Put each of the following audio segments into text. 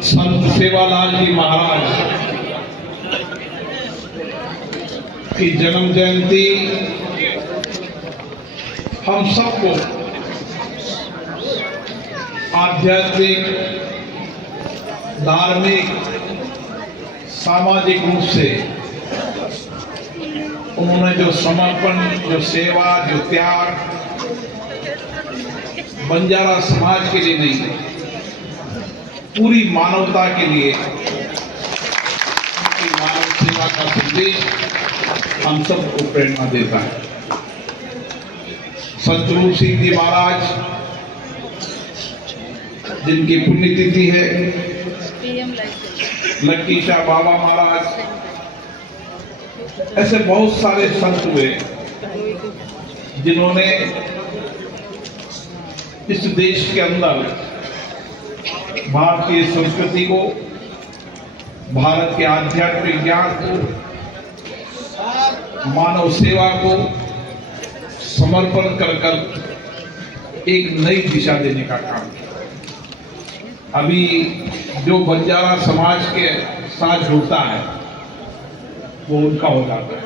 संत सेवालाल जी महाराज की जन्म जयंती हम सबको आध्यात्मिक, धार्मिक, सामाजिक रूप से उन्होंने जो समर्पण, जो सेवा, जो त्याग बंजारा समाज के लिए नहीं, पूरी मानवता के लिए उनकी मानव सेवा का संदेश हम सबको प्रेरणा देता है। सतगुरु सिंह जी महाराज जिनकी पुण्यतिथि है, लक्की शाह बाबा महाराज, ऐसे बहुत सारे संत हुए जिन्होंने इस देश के अंदर भारतीय संस्कृति को, भारत के आध्यात्मिक ज्ञान को, मानव सेवा को समर्पण कर कर एक नई दिशा देने का काम किया। अभी जो बंजारा समाज के साथ जुड़ता है वो उनका हो जाता है।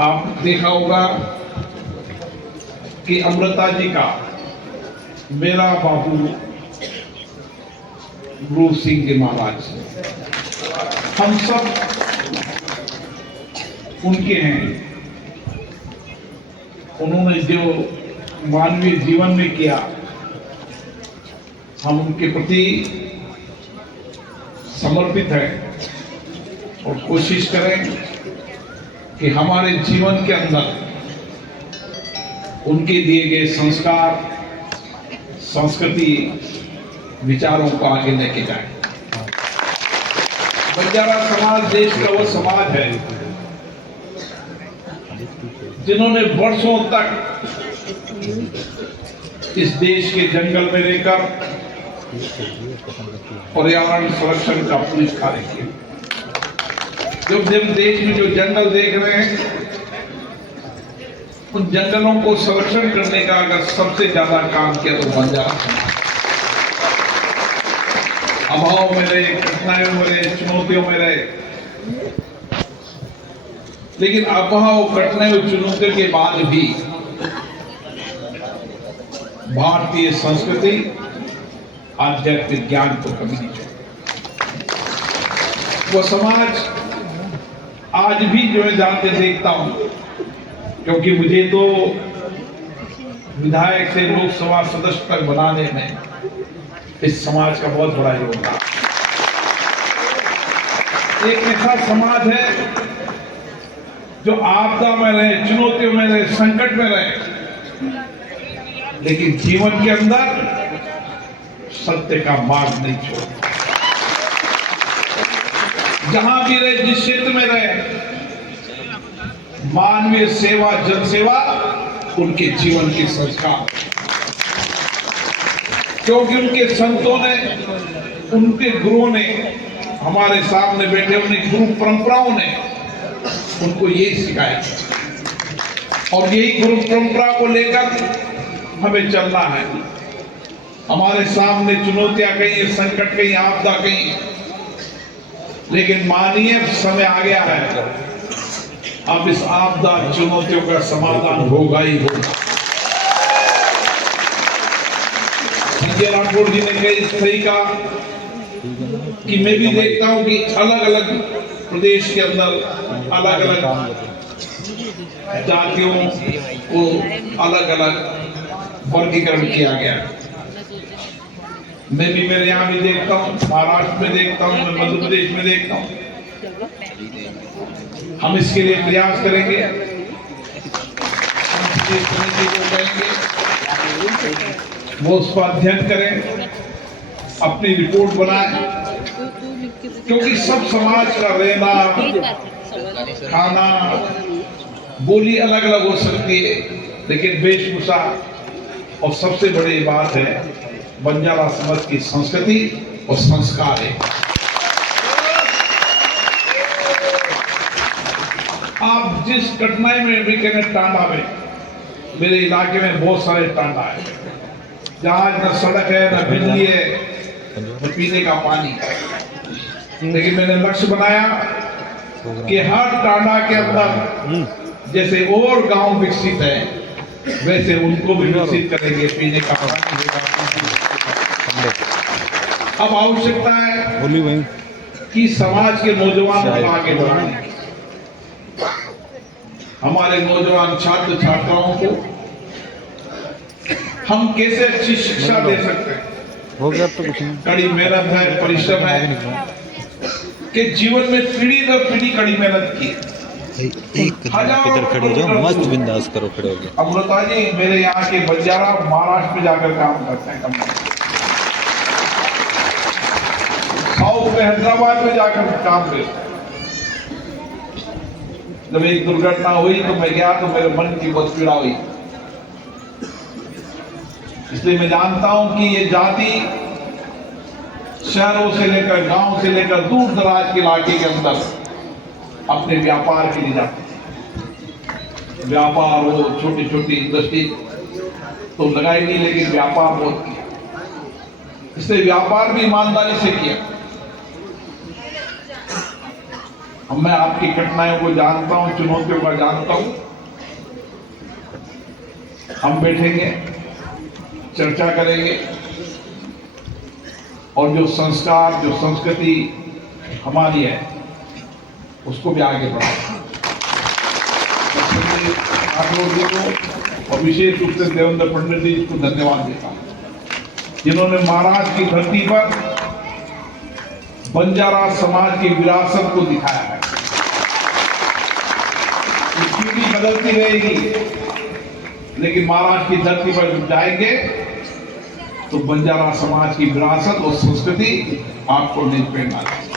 आप देखा होगा कि अमृता जी का मेरा बाबू गुरु सिंह जी महाराज, हम सब उनके हैं। उन्होंने जो मानवीय जीवन में किया, हम उनके प्रति समर्पित हैं और कोशिश करें कि हमारे जीवन के अंदर उनके दिए गए संस्कार, संस्कृति, विचारों को आगे लेके जाए। बंजारा समाज देश का वो समाज है जिन्होंने वर्षों तक इस देश के जंगल में रहकर पर्यावरण संरक्षण का पुलिस कार्य किया। जब देश में जो जंगल देख रहे हैं, उन जंगलों को संरक्षण करने का अगर सबसे ज्यादा काम किया तो बंजारा समाज। अभाव में रहे, कठिनाइयों में रहे, चुनौतियों में रहे, लेकिन अभाव, कठिनाइयों, चुनौतियों के बाद भी भारतीय संस्कृति, आध्यात्मिक ज्ञान को कमी नहीं छोड़ा। वो समाज आज भी जो है जाते देखता हूं, क्योंकि मुझे तो विधायक से लोकसभा सदस्य तक बनाने में इस समाज का बहुत बड़ा योगदान। एक ऐसा समाज है जो आपदा में रहे, चुनौतियों में रहे, संकट में रहे, लेकिन जीवन के अंदर सत्य का मार्ग नहीं छोड़ता। जहां भी रहे, जिस क्षेत्र में रहे, मानवीय सेवा, जनसेवा उनके जीवन के संस्कार। क्योंकि उनके संतों ने, उनके गुरुओं ने, हमारे सामने बैठे उन्हें गुरु परंपराओं ने उनको यही सिखाया और यही गुरु परंपरा को लेकर हमें चलना है। हमारे सामने चुनौतियां कहीं, संकट कहीं, आपदा कहीं, लेकिन मानिए समय आ गया है, अब इस आपदा चुनौतियों का समाधान होगा ही होगा। संजय राठौड़ जी ने कही सही कहा कि मैं भी देखता हूं कि अलग अलग प्रदेश के अंदर अलग अलग जातियों को अलग अलग वर्गीकरण किया गया। मैं भी मेरे यहाँ भी देखता हूँ, महाराष्ट्र में देखता हूँ, मैं मध्य प्रदेश में देखता हूँ। हम इसके लिए प्रयास करेंगे, वो उस पर अध्ययन करें, अपनी रिपोर्ट बनाएं, क्योंकि सब समाज का रहना, खाना, बोली अलग अलग हो सकती है, लेकिन वेशभूषा और सबसे बड़ी बात है बंजारा समाज की संस्कृति और संस्कार है। आप जिस कठिनाई में भी कहने टांडा में, मेरे इलाके में बहुत सारे टांडा है, जहाँ न सड़क है, न बिजली है, न पीने का पानी। लेकिन मैंने लक्ष्य बनाया कि हर टांडा के अंदर जैसे और गांव विकसित है, वैसे उनको भी विकसित करेंगे, पीने का पानी देगा। अब आवश्यकता है कि समाज के नौजवानों को आगे बढ़ाने, हमारे नौजवान छात्र छात्राओं को हम कैसे अच्छी शिक्षा दे सकते हैं। हो गया तो कुछ नहीं, कड़ी मेहनत है, परिश्रम है कि जीवन में पीढ़ी दर पीढ़ी कड़ी मेहनत की। एक इधर खड़े हो जाओ, मस्त बिंदास करो, खड़े हो गए। अमृता जी मेरे यहाँ के बंजारा महाराष्ट्र में जाकर काम करते हैं, साउथ में हैदराबाद में जाकर काम करते हैं। जब एक दुर्घटना हुई तो मैं गया तो मेरे मन की बहुत पीड़ा हुई, इसलिए मैं जानता हूं कि ये जाति शहरों से लेकर गांव से लेकर दूर दराज के इलाके के अंदर अपने व्यापार के लिए जाते हैं। व्यापार हो, छोटी छोटी इंडस्ट्री तो लगाई नहीं, लेकिन व्यापार बहुत किया, इसलिए व्यापार भी ईमानदारी से किया। अब मैं आपकी कठिनाइयों को जानता हूं, चुनौतियों का जानता हूं। हम बैठेंगे, चर्चा करेंगे और जो संस्कार, जो संस्कृति हमारी है उसको भी आगे बढ़ाएंगे। और विशेष रूप से देवेंद्र पंडित जी को धन्यवाद देता हूं, जिन्होंने महाराष्ट्र की धरती पर बंजारा समाज की विरासत को दिखाया है। पीढ़ी बदलती रहेगी, लेकिन महाराष्ट्र की धरती पर जब जाएंगे तो बंजारा समाज की विरासत और संस्कृति आपको नहीं प्रेरणा देगी।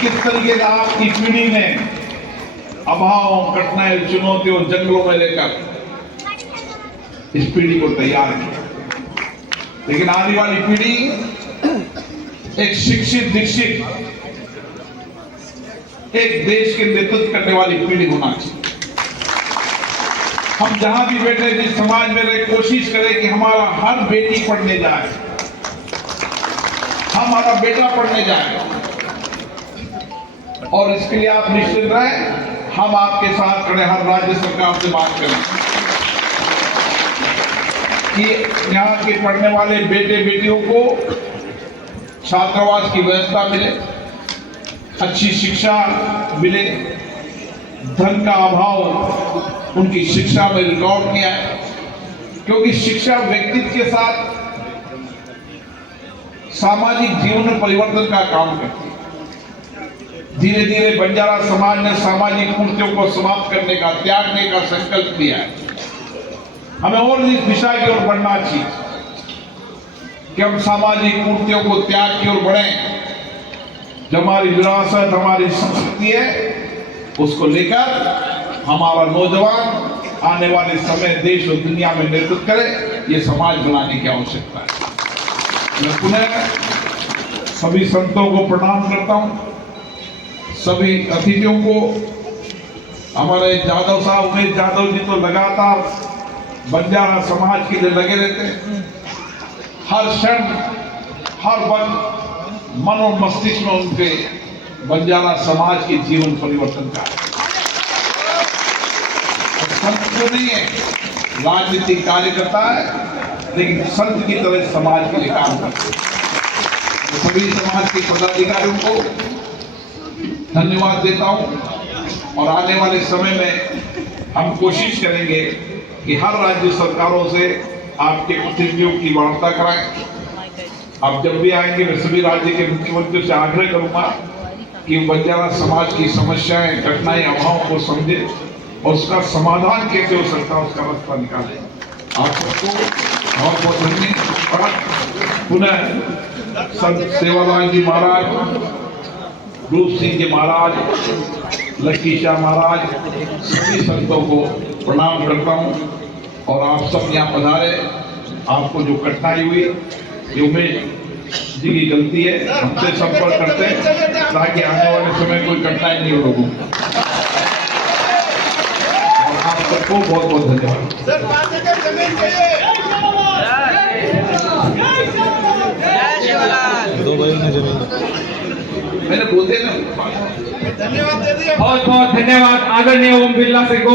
किस तरीके से आपकी पीढ़ी ने अभाव, कठिनाई, चुनौतियों, जंगलों में लेकर इस पीढ़ी को तैयार किया, लेकिन आने वाली पीढ़ी एक शिक्षित, दीक्षित, एक देश के नेतृत्व करने वाली पीढ़ी होना चाहिए। हम जहां भी बैठे, जिस समाज में रहे, कोशिश करें कि हमारा हर बेटी पढ़ने जाए, हमारा बेटा पढ़ने जाए, और इसके लिए आप निश्चित रहें, हम आपके साथ खड़े, हर राज्य सरकार से बात करें कि यहाँ के पढ़ने वाले बेटे बेटियों को छात्रावास की व्यवस्था मिले, अच्छी शिक्षा मिले, धन का अभाव उनकी शिक्षा में रिकॉर्ड किया है, क्योंकि शिक्षा व्यक्तित्व के साथ सामाजिक जीवन में परिवर्तन का काम करती है। धीरे धीरे बंजारा समाज ने सामाजिक कुर्तियों को समाप्त करने का, त्यागने का संकल्प लिया है। हमें और इस दिशा की ओर बढ़ना चाहिए कि हम सामाजिक कुर्तियों को त्याग की ओर बढ़ें। जो हमारी विरासत, हमारी संस्कृति है, उसको लेकर हमारा नौजवान आने वाले समय देश और दुनिया में नेतृत्व करे, ये समाज बनाने की आवश्यकता है। मैं पुनः सभी संतों को प्रणाम करता हूं, सभी अतिथियों को। हमारे जादव साहब, उमेश जादव जी तो लगातार बंजारा समाज के लिए लगे रहते हैं। हर क्षण, हर वक्त मन और मस्तिष्क में उनके बंजारा समाज के जीवन परिवर्तन का संत जो नहीं है, राजनीतिक कार्यकर्ता है, लेकिन संत की तरह समाज के लिए काम करते हैं। तो सभी समाज के पदाधिकारियों को धन्यवाद देता हूं, और आने वाले समय में हम कोशिश करेंगे कि हर राज्य सरकारों से आपके प्रतिनिधियों की वार्ता कराएं। आप जब भी आएंगे, मैं सभी राज्य के मुख्यमंत्रियों से आग्रह करूंगा कि बंजारा समाज की समस्याएं, कठिनाई, अभाव को समझे और उसका समाधान कैसे हो सकता है, उसका रास्ता निकाले। आप सबको बहुत बहुत धन्यवाद। पुनः संत सेवालाल जी महाराज, रूप सिंह जी महाराज, लक्की शाह महाराज, सभी संतों को प्रणाम करता हूं। और आप सब यहाँ पधारे, आपको जो कठिनाई हुई, ये उमेश जी की गलती है, हमसे संपर्क करते हैं ताकि आने वाले समय कोई कठिनाई नहीं हो लोगों को। और आप सबको बहुत बहुत धन्यवाद। दो भाई ने जमीन मैंने बोलते ना बहुत बहुत धन्यवाद आदरणीय ओम बिरला सिंह को।